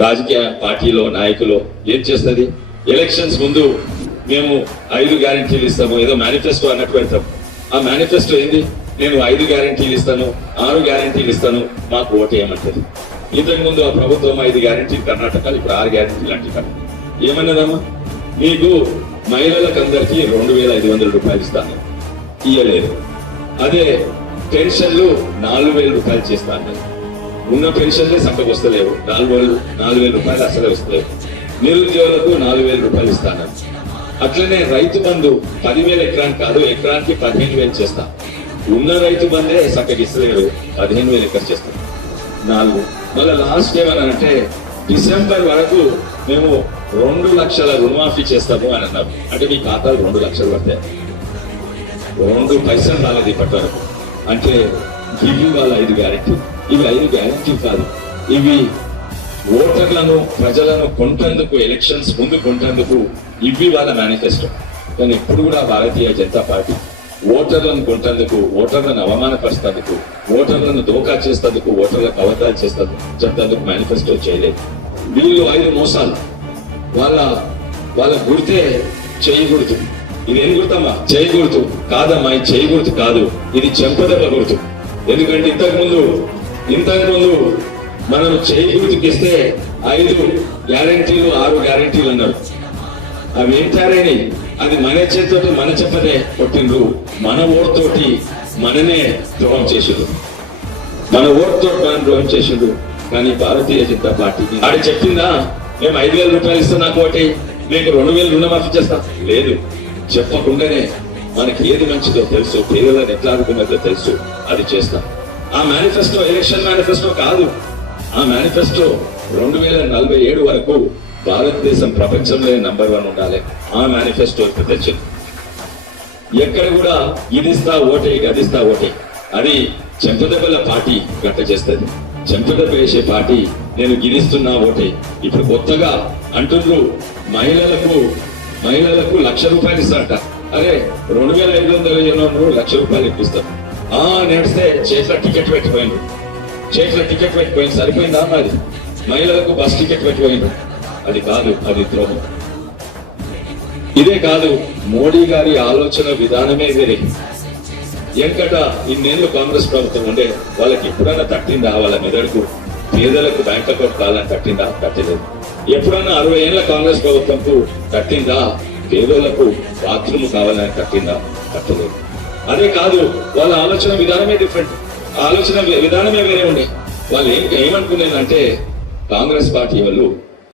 రాజకీయ పార్టీలో నాయకులు ఏం చేస్తుంది ఎలక్షన్స్ ముందు మేము ఐదు గ్యారెంటీలు ఇస్తాము. ఏదో మేనిఫెస్టో అన్నట్టు పెడతాం. ఆ మేనిఫెస్టో ఏంది? నేను ఐదు గ్యారెంటీలు ఇస్తాను ఆరు గ్యారంటీలు ఇస్తాను మాకు ఓటు ఏమంటది ఇంతకు ముందు ఆ ప్రభుత్వం ఐదు గ్యారంటీలు కర్ణాటక ఇప్పుడు ఆరు గ్యారెంటీలు అంటున్నారు ఏమన్నదమ్మా? మీకు మహిళలకు అందరికీ రెండు వేల ఐదు వందల రూపాయలు ఇస్తాను. ఇయ్యలేదు. అదే పెన్షన్లు నాలుగు వేల రూపాయలు చేస్తాను. ఉన్న పెన్షన్లే సంపకు వస్తలేవు నాలుగు వేలు నాలుగు వేల రూపాయలు అసలే వస్తలేవు. నిరుద్యోగులకు నాలుగు వేల రూపాయలు ఇస్తాను. అట్లనే రైతు బంధు పదివేల ఎకరానికి కాదు ఎకరానికి పదిహేను వేలు చేస్తాం. ఉన్న రైతు బందే సక్కకి ఇస్తలేరు పదిహేను వేలు ఎక్కడ చేస్తాం. నాలుగు. మళ్ళీ లాస్ట్ ఏమన్నారంటే డిసెంబర్ వరకు మేము రెండు లక్షల రుణమాఫీ చేస్తాము అని అన్నారు అంటే మీ ఖాతాలు రెండు లక్షలు పడతాయి. రెండు పైసలు రాలేదు ఇప్పటి వరకు అంటే ఇవి వాళ్ళ ఐదు గ్యారెంటీ ఇవి ఐదు గ్యారెంటీ కాదు. ఇవి ఓటర్లను ప్రజలను కొంటేందుకు ఎలక్షన్స్ ముందు కొంటేందుకు ఇవి వాళ్ళ మేనిఫెస్టో కానీ ఎప్పుడు కూడా భారతీయ జనతా పార్టీ ఓటర్లను కొంటేందుకు ఓటర్లను అవమానపరుస్తందుకు ఓటర్లను దోకా చేస్తందుకు ఓటర్లకు అవతాలు చేస్తందుకు చెప్తేందుకు మేనిఫెస్టో చేయలేదు. వీళ్ళు ఐదు మోసాలు. వాళ్ళ వాళ్ళ గుర్తే చేయకూడదు. ఇది ఏం గుర్తమ్మా? చేయకూడదు. కాదమ్మా ఇది చేయకూడదు కాదు. ఇది చెంపదెబ్బ గుర్తు. ఎందుకంటే ఇంతకు ముందు ఇంతకు ముందు మనం చేయి గుర్తుకిస్తే ఐదు గ్యారంటీలు ఆరు గ్యారంటీలు అన్నారు. అవి ఏంటారని అది మన చేతితో మన చెప్పదే కొట్టిండ్రు. మన ఓటుతోటి మననే ద్రోహం చేసిండ్రు. మన ఓటుతో మనం ద్రోహం చేసిండు కానీ భారతీయ జనతా పార్టీకి ఆడ చెప్పిందా? మేము ఐదు వేల రూపాయలు ఇస్తాం నాకు ఒకటి. మీకు రెండు వేలు రుణమాఫీ చేస్తాం. లేదు. చెప్పకుండానే మనకి ఏది మంచిదో తెలుసు పేదలను ఎట్లా ఆదుకున్నదో తెలుసు అది చేస్తాం. ఆ మేనిఫెస్టో ఎలక్షన్ మేనిఫెస్టో కాదు. ఆ మేనిఫెస్టో రెండు వేల నలభై ఏడు వరకు భారతదేశం ప్రపంచంలోనే నంబర్ వన్ ఉండాలి. ఆ మేనిఫెస్టో తెచ్చింది. ఎక్కడ కూడా ఇదిస్తా ఓటే గదిస్తా ఓటే. అది చెంపదెబ్బల పార్టీ గట్ట చేస్తుంది. చెంపదెబ్బ వేసే పార్టీ నేను గిరిస్తున్నా ఓటే. ఇప్పుడు కొత్తగా అంటున్నారు మహిళలకు మహిళలకు లక్ష రూపాయలు ఇస్తారట. అరే రెండు వేల ఐదు వందల ఎన్నో లక్ష రూపాయలు ఇప్పిస్తాను ఆ నడిస్తే చేతిలో టికెట్ పెట్టిపోయింది. చేతిలో టికెట్ పెట్టిపోయింది. సరిపోయిందా మరి? మహిళలకు బస్ టికెట్ పెట్టిపోయింది. అది కాదు అది ద్రోహం. ఇదే కాదు మోడీ గారి ఆలోచన విధానమే వేరే. ఎంకట ఇన్నేళ్ళు కాంగ్రెస్ ప్రభుత్వం ఉండే వాళ్ళకి ఎప్పుడైనా తట్టిందా? వాళ్ళ మెదడుకు పేదలకు బ్యాంక్ అకౌంట్ కావాలని తట్టిందా? తట్టలేదు. ఎప్పుడైనా అరవై ఏళ్ళ కాంగ్రెస్ ప్రభుత్వంకు తట్టిందా? పేదలకు బాత్రూమ్ కావాలని కట్టిందా? కట్టలేదు. అదే కాదు వాళ్ళ ఆలోచన విధానమే డిఫరెంట్ ఆలోచన విధానమే వేరే ఉండే. వాళ్ళు ఏం ఏమనుకునేదంటే కాంగ్రెస్ పార్టీ వాళ్ళు